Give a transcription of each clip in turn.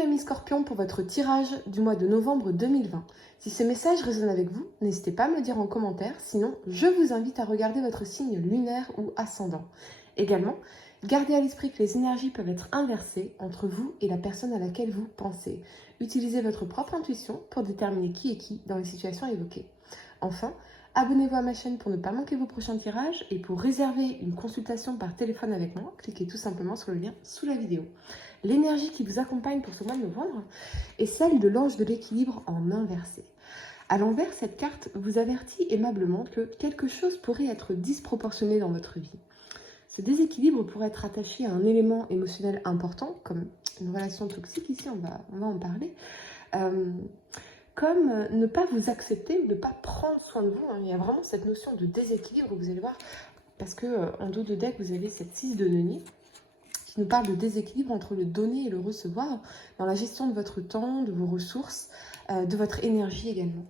Bienvenue amis Scorpions pour votre tirage du mois de novembre 2020. Si ce message résonne avec vous, n'hésitez pas à me le dire en commentaire, sinon je vous invite à regarder votre signe lunaire ou ascendant. Également, gardez à l'esprit que les énergies peuvent être inversées entre vous et la personne à laquelle vous pensez. Utilisez votre propre intuition pour déterminer qui est qui dans les situations évoquées. Enfin, abonnez-vous à ma chaîne pour ne pas manquer vos prochains tirages et pour réserver une consultation par téléphone avec moi, cliquez tout simplement sur le lien sous la vidéo. L'énergie qui vous accompagne pour ce mois de novembre est celle de l'ange de l'équilibre en inversé. À l'envers, cette carte vous avertit aimablement que quelque chose pourrait être disproportionné dans votre vie. Ce déséquilibre pourrait être attaché à un élément émotionnel important, comme une relation toxique, ici on va en parler, comme ne pas vous accepter ou ne pas prendre soin de vous. Il y a vraiment cette notion de déséquilibre, vous allez voir, parce qu'en dos de deck, vous avez cette 6 de denier, qui nous parle de déséquilibre entre le donner et le recevoir dans la gestion de votre temps, de vos ressources, de votre énergie également.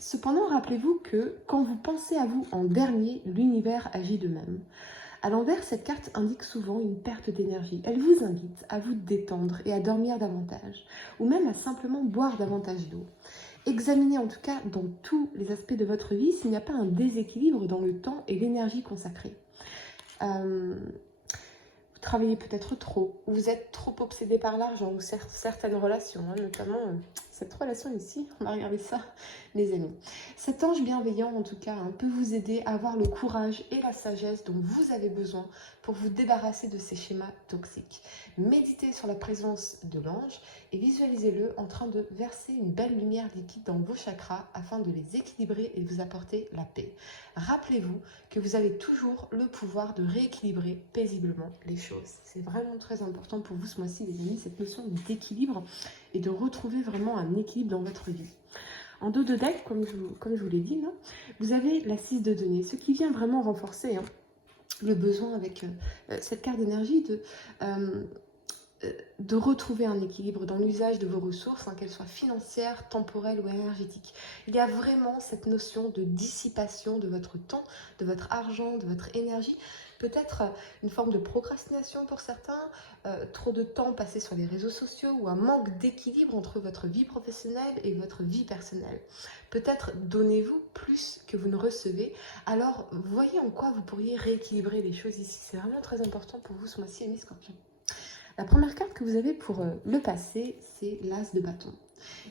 Cependant, rappelez-vous que quand vous pensez à vous en dernier, l'univers agit de même. À l'envers, cette carte indique souvent une perte d'énergie. Elle vous invite à vous détendre et à dormir davantage, ou même à simplement boire davantage d'eau. Examinez en tout cas dans tous les aspects de votre vie s'il n'y a pas un déséquilibre dans le temps et l'énergie consacrée. Vous travaillez peut-être trop, ou vous êtes trop obsédé par l'argent, ou certaines relations, notamment cette relation ici, on va regarder ça, les amis. Cet ange bienveillant, en tout cas, peut vous aider à avoir le courage et la sagesse dont vous avez besoin pour vous débarrasser de ces schémas toxiques. Méditez sur la présence de l'ange et visualisez-le en train de verser une belle lumière liquide dans vos chakras afin de les équilibrer et de vous apporter la paix. Rappelez-vous que vous avez toujours le pouvoir de rééquilibrer paisiblement les choses. C'est vraiment très important pour vous ce mois-ci, les amis, cette notion d'équilibre et de retrouver vraiment un équilibre dans votre vie. En dos de deck, comme je vous l'ai dit, là, vous avez la 6 de denier, ce qui vient vraiment renforcer le besoin avec cette carte d'énergie de retrouver un équilibre dans l'usage de vos ressources, qu'elles soient financières, temporelles ou énergétiques. Il y a vraiment cette notion de dissipation de votre temps, de votre argent, de votre énergie. Peut-être une forme de procrastination pour certains, trop de temps passé sur les réseaux sociaux ou un manque d'équilibre entre votre vie professionnelle et votre vie personnelle. Peut-être donnez-vous plus que vous ne recevez. Alors, voyez en quoi vous pourriez rééquilibrer les choses ici. C'est vraiment très important pour vous ce mois-ci, amis Scorpions. La première carte que vous avez pour le passé, c'est l'As de bâton.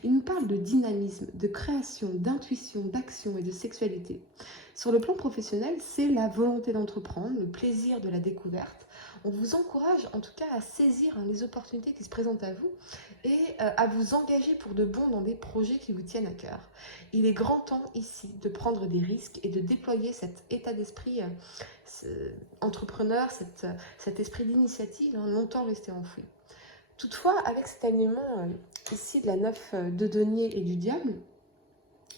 Il nous parle de dynamisme, de création, d'intuition, d'action et de sexualité. Sur le plan professionnel, c'est la volonté d'entreprendre, le plaisir de la découverte. On vous encourage en tout cas à saisir les opportunités qui se présentent à vous et à vous engager pour de bon dans des projets qui vous tiennent à cœur. Il est grand temps ici de prendre des risques et de déployer cet état d'esprit entrepreneur, cet esprit d'initiative longtemps resté enfoui. Toutefois, avec cet alignement ici de la 9 de denier et du diable,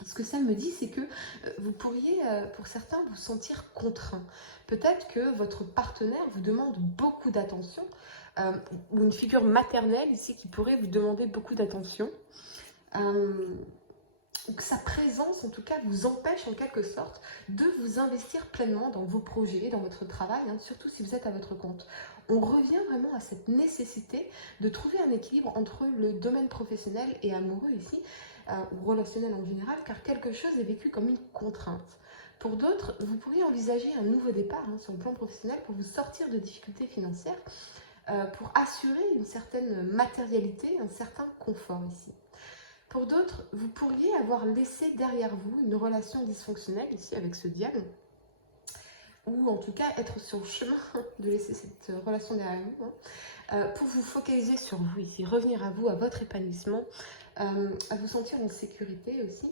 ce que ça me dit, c'est que vous pourriez, pour certains, vous sentir contraint. Peut-être que votre partenaire vous demande beaucoup d'attention, ou une figure maternelle ici qui pourrait vous demander beaucoup d'attention. Que sa présence, en tout cas, vous empêche en quelque sorte de vous investir pleinement dans vos projets, dans votre travail, surtout si vous êtes à votre compte. On revient vraiment à cette nécessité de trouver un équilibre entre le domaine professionnel et amoureux ici, ou relationnel en général, car quelque chose est vécu comme une contrainte. Pour d'autres, vous pourriez envisager un nouveau départ sur le plan professionnel pour vous sortir de difficultés financières, pour assurer une certaine matérialité, un certain confort ici. Pour d'autres, vous pourriez avoir laissé derrière vous une relation dysfonctionnelle, ici avec ce diable, ou en tout cas être sur le chemin de laisser cette relation derrière vous, pour vous focaliser sur vous ici, revenir à vous, à votre épanouissement, à vous sentir en sécurité aussi,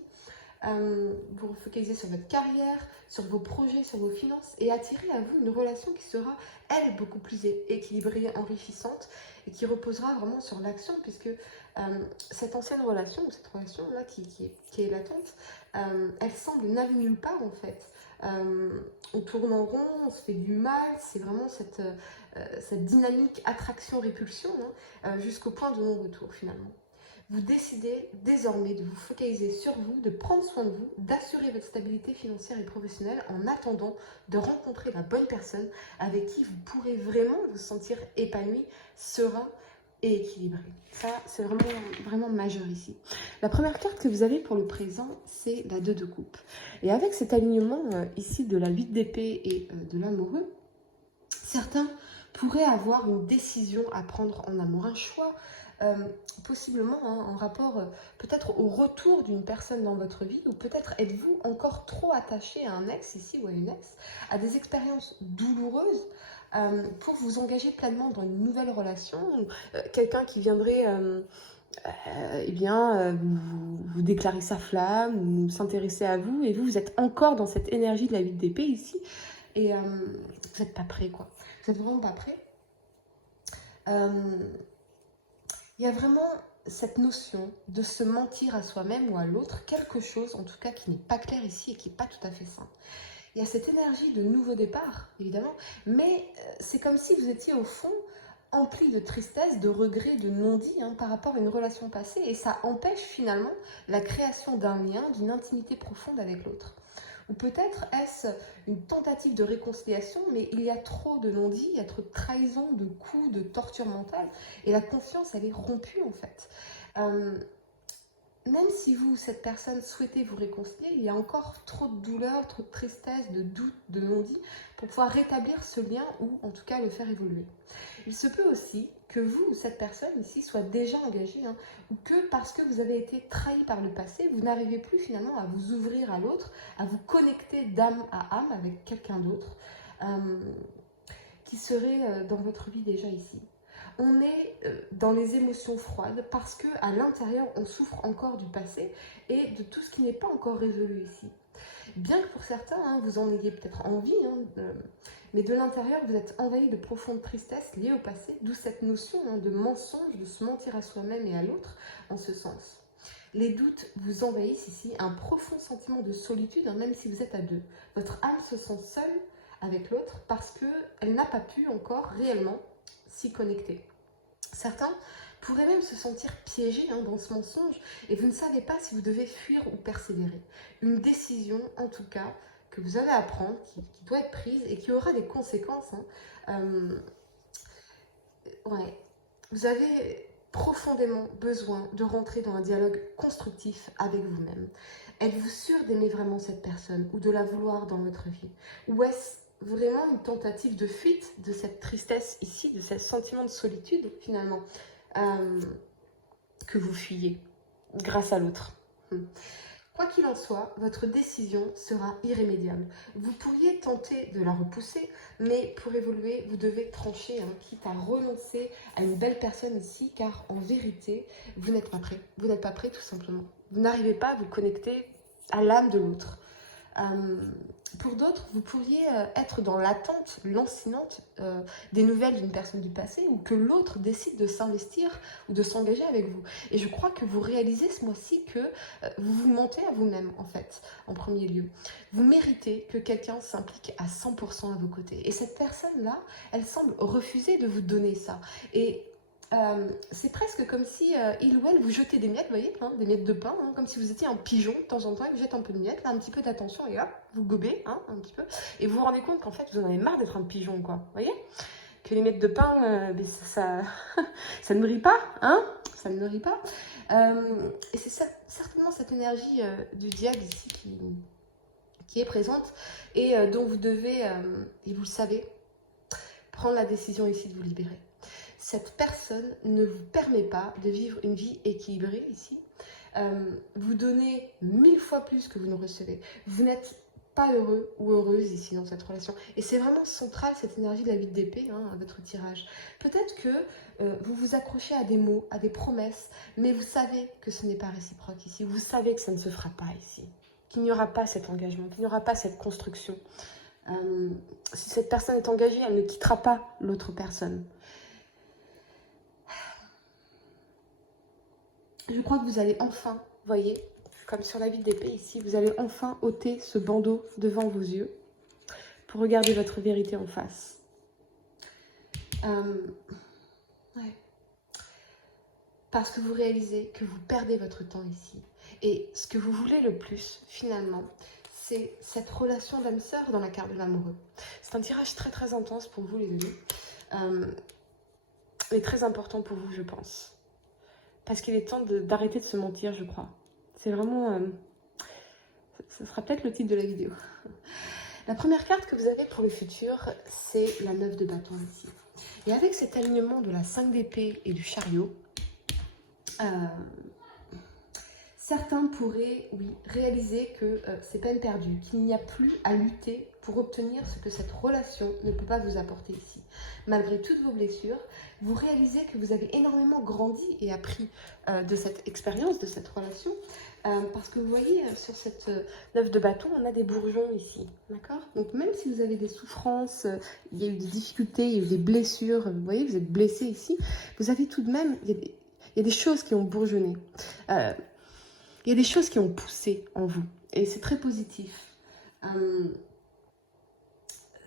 pour vous focaliser sur votre carrière, sur vos projets, sur vos finances et attirer à vous une relation qui sera, elle, beaucoup plus équilibrée, enrichissante et qui reposera vraiment sur l'action puisque cette ancienne relation, ou cette relation-là qui est latente, elle semble n'aller nulle part en fait. On tourne en rond, on se fait du mal, c'est vraiment cette dynamique attraction-répulsion jusqu'au point de non-retour finalement. Vous décidez désormais de vous focaliser sur vous, de prendre soin de vous, d'assurer votre stabilité financière et professionnelle en attendant de rencontrer la bonne personne avec qui vous pourrez vraiment vous sentir épanoui, serein et équilibré. Ça, c'est vraiment, vraiment majeur ici. La première carte que vous avez pour le présent, c'est la 2 de coupe. Et avec cet alignement ici de la 8 d'épée et de l'amoureux, certains pourraient avoir une décision à prendre en amour, un choix possiblement en rapport peut-être au retour d'une personne dans votre vie, ou peut-être êtes-vous encore trop attaché à un ex ici ou à une ex, à des expériences douloureuses pour vous engager pleinement dans une nouvelle relation, ou quelqu'un qui viendrait vous déclarer sa flamme ou s'intéresser à vous, et vous êtes encore dans cette énergie de la 8 d'épée ici, et vous n'êtes pas prêt, quoi. Vous n'êtes vraiment pas prêt. Il y a vraiment cette notion de se mentir à soi-même ou à l'autre, quelque chose en tout cas qui n'est pas clair ici et qui n'est pas tout à fait sain. Il y a cette énergie de nouveau départ, évidemment, mais c'est comme si vous étiez au fond empli de tristesse, de regrets, de non-dit par rapport à une relation passée, et ça empêche finalement la création d'un lien, d'une intimité profonde avec l'autre. Ou peut-être est-ce une tentative de réconciliation, mais il y a trop de non-dits, il y a trop de trahison, de coups, de torture mentale, et la confiance, elle est rompue en fait. Même si vous, cette personne, souhaitez vous réconcilier, il y a encore trop de douleur, trop de tristesse, de doute, de non-dit, pour pouvoir rétablir ce lien ou en tout cas le faire évoluer. Il se peut aussi que vous ou cette personne ici soit déjà engagée, ou que parce que vous avez été trahi par le passé, vous n'arrivez plus finalement à vous ouvrir à l'autre, à vous connecter d'âme à âme avec quelqu'un d'autre qui serait dans votre vie déjà ici. On est dans les émotions froides parce qu'à l'intérieur, on souffre encore du passé et de tout ce qui n'est pas encore résolu ici. Bien que pour certains, vous en ayez peut-être envie, mais de l'intérieur, vous êtes envahi de profonde tristesse liée au passé, d'où cette notion de mensonge, de se mentir à soi-même et à l'autre en ce sens. Les doutes vous envahissent ici, un profond sentiment de solitude, même si vous êtes à deux. Votre âme se sent seule avec l'autre parce qu'elle n'a pas pu encore réellement s'y connecter. Certains pourraient même se sentir piégés dans ce mensonge et vous ne savez pas si vous devez fuir ou persévérer. Une décision, en tout cas, que vous avez à prendre, qui doit être prise et qui aura des conséquences. Vous avez profondément besoin de rentrer dans un dialogue constructif avec vous-même. Êtes-vous sûr d'aimer vraiment cette personne ou de la vouloir dans votre vie? Ou est-ce vraiment une tentative de fuite de cette tristesse ici, de ce sentiment de solitude finalement que vous fuyez grâce à l'autre? Quoi qu'il en soit, votre décision sera irrémédiable. Vous pourriez tenter de la repousser, mais pour évoluer, vous devez trancher, quitte à renoncer à une belle personne ici, car en vérité, vous n'êtes pas prêt. Vous n'êtes pas prêt tout simplement. Vous n'arrivez pas à vous connecter à l'âme de l'autre. Pour d'autres, vous pourriez être dans l'attente lancinante des nouvelles d'une personne du passé, ou que l'autre décide de s'investir ou de s'engager avec vous. Et je crois que vous réalisez ce mois-ci que vous vous mentez à vous-même, en fait, en premier lieu. Vous méritez que quelqu'un s'implique à 100% à vos côtés. Et cette personne-là, elle semble refuser de vous donner ça. Et c'est presque comme si il ou elle vous jetait des miettes, vous voyez, des miettes de pain, comme si vous étiez un pigeon de temps en temps, et vous jette un peu de miettes, là, un petit peu d'attention, et hop, vous gobez, un petit peu, et vous vous rendez compte qu'en fait, vous en avez marre d'être un pigeon, quoi, vous voyez, que les miettes de pain, ça ne nourrit pas, ça ne nourrit pas, et c'est certainement cette énergie du diable ici qui est présente, et dont vous devez, et vous le savez, prendre la décision ici de vous libérer. Cette personne ne vous permet pas de vivre une vie équilibrée ici. Vous donnez 1000 fois plus que vous ne recevez. Vous n'êtes pas heureux ou heureuse ici dans cette relation. Et c'est vraiment central cette énergie de la 8 d'épée, à votre tirage. Peut-être que vous vous accrochez à des mots, à des promesses, mais vous savez que ce n'est pas réciproque ici. Vous savez que ça ne se fera pas ici. Qu'il n'y aura pas cet engagement, qu'il n'y aura pas cette construction. Si cette personne est engagée, elle ne quittera pas l'autre personne. Je crois que vous allez enfin, voyez, comme sur la 8 d'épée ici, vous allez enfin ôter ce bandeau devant vos yeux pour regarder votre vérité en face. Parce que vous réalisez que vous perdez votre temps ici. Et ce que vous voulez le plus, finalement, c'est cette relation d'âme-sœur dans la carte de l'amoureux. C'est un tirage très très intense pour vous les deux. est très important pour vous, je pense. Parce qu'il est temps d'arrêter de se mentir, je crois. C'est vraiment... ce sera peut-être le titre de la vidéo. La première carte que vous avez pour le futur, c'est la 9 de bâton ici. Et avec cet alignement de la 5 d'épée et du chariot, certains pourraient, oui, réaliser que c'est peine perdue, qu'il n'y a plus à lutter pour obtenir ce que cette relation ne peut pas vous apporter ici. Malgré toutes vos blessures, vous réalisez que vous avez énormément grandi et appris de cette expérience, de cette relation, parce que vous voyez, sur cette 9 de bâton, on a des bourgeons ici, d'accord? Donc même si vous avez des souffrances, il y a eu des difficultés, il y a eu des blessures, vous voyez, vous êtes blessé ici, vous avez tout de même, il y a des choses qui ont bourgeonné. Il y a des choses qui ont poussé en vous et c'est très positif.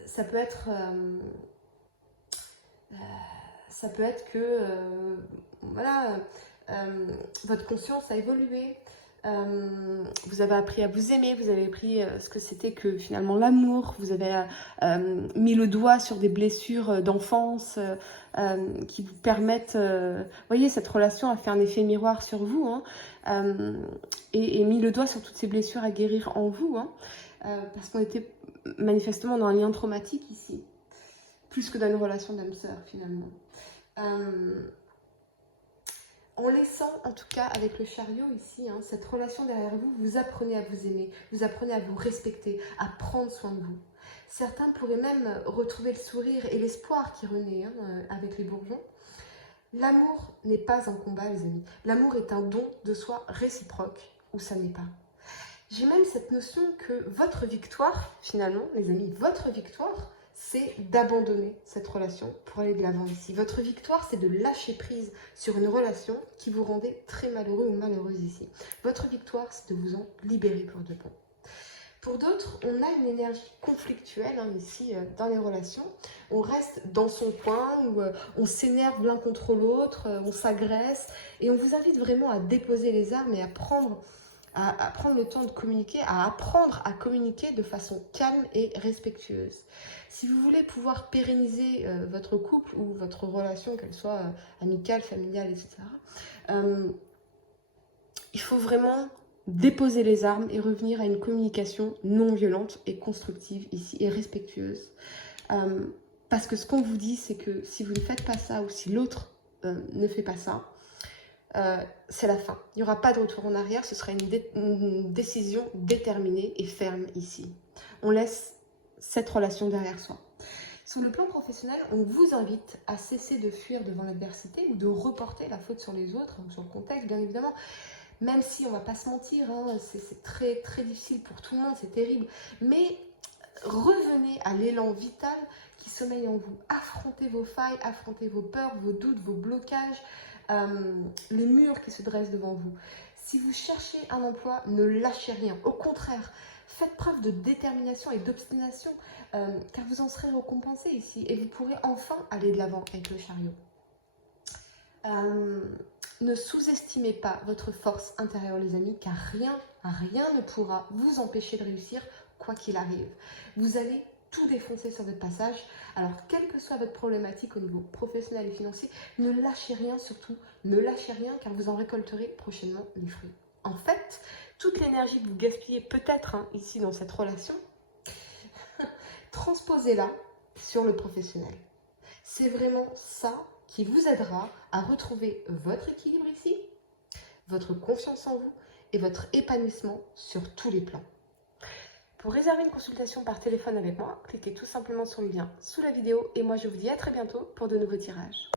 Ça peut être que voilà, votre conscience a évolué. Vous avez appris à vous aimer, vous avez appris ce que c'était que finalement l'amour, vous avez mis le doigt sur des blessures d'enfance qui vous permettent, voyez, cette relation a fait un effet miroir sur vous, hein, et mis le doigt sur toutes ces blessures à guérir en vous, hein, parce qu'on était manifestement dans un lien traumatique ici, plus que dans une relation d'âme-sœur finalement. En laissant, en tout cas, avec le chariot ici, hein, cette relation derrière vous, vous apprenez à vous aimer, vous apprenez à vous respecter, à prendre soin de vous. Certains pourraient même retrouver le sourire et l'espoir qui renaît, hein, avec les bourgeons. L'amour n'est pas un combat, les amis. L'amour est un don de soi réciproque, ou ça n'est pas. J'ai même cette notion que votre victoire, finalement, les amis, votre victoire, c'est d'abandonner cette relation pour aller de l'avant ici. Votre victoire, c'est de lâcher prise sur une relation qui vous rendait très malheureux ou malheureuse ici. Votre victoire, c'est de vous en libérer pour de bon. Pour d'autres, on a une énergie conflictuelle hein, ici dans les relations. On reste dans son coin, où on s'énerve l'un contre l'autre, on s'agresse. Et on vous invite vraiment à déposer les armes et à prendre le temps de communiquer, à apprendre à communiquer de façon calme et respectueuse. Si vous voulez pouvoir pérenniser votre couple ou votre relation, qu'elle soit amicale, familiale, etc., il faut vraiment déposer les armes et revenir à une communication non violente et constructive ici et respectueuse. Parce que ce qu'on vous dit, c'est que si vous ne faites pas ça ou si l'autre ne fait pas ça, c'est la fin. Il n'y aura pas de retour en arrière, ce sera une décision déterminée et ferme ici. On laisse cette relation derrière soi. Sur le plan professionnel, on vous invite à cesser de fuir devant l'adversité ou de reporter la faute sur les autres, sur le contexte bien évidemment. Même si on ne va pas se mentir, hein, c'est très, très difficile pour tout le monde, c'est terrible. Mais revenez à l'élan vital qui sommeille en vous. Affrontez vos failles, affrontez vos peurs, vos doutes, vos blocages, les murs qui se dressent devant vous. Si vous cherchez un emploi, ne lâchez rien. Au contraire, faites preuve de détermination et d'obstination, car vous en serez récompensé ici et vous pourrez enfin aller de l'avant avec le chariot. Ne sous-estimez pas votre force intérieure, les amis, car rien ne pourra vous empêcher de réussir, quoi qu'il arrive. Vous allez tout défoncer sur votre passage. Alors, quelle que soit votre problématique au niveau professionnel et financier, ne lâchez rien, surtout, ne lâchez rien, car vous en récolterez prochainement les fruits. En fait, toute l'énergie que vous gaspillez peut-être hein, ici dans cette relation, transposez-la sur le professionnel. C'est vraiment ça qui vous aidera à retrouver votre équilibre ici, votre confiance en vous et votre épanouissement sur tous les plans. Pour réserver une consultation par téléphone avec moi, cliquez tout simplement sur le lien sous la vidéo et moi je vous dis à très bientôt pour de nouveaux tirages.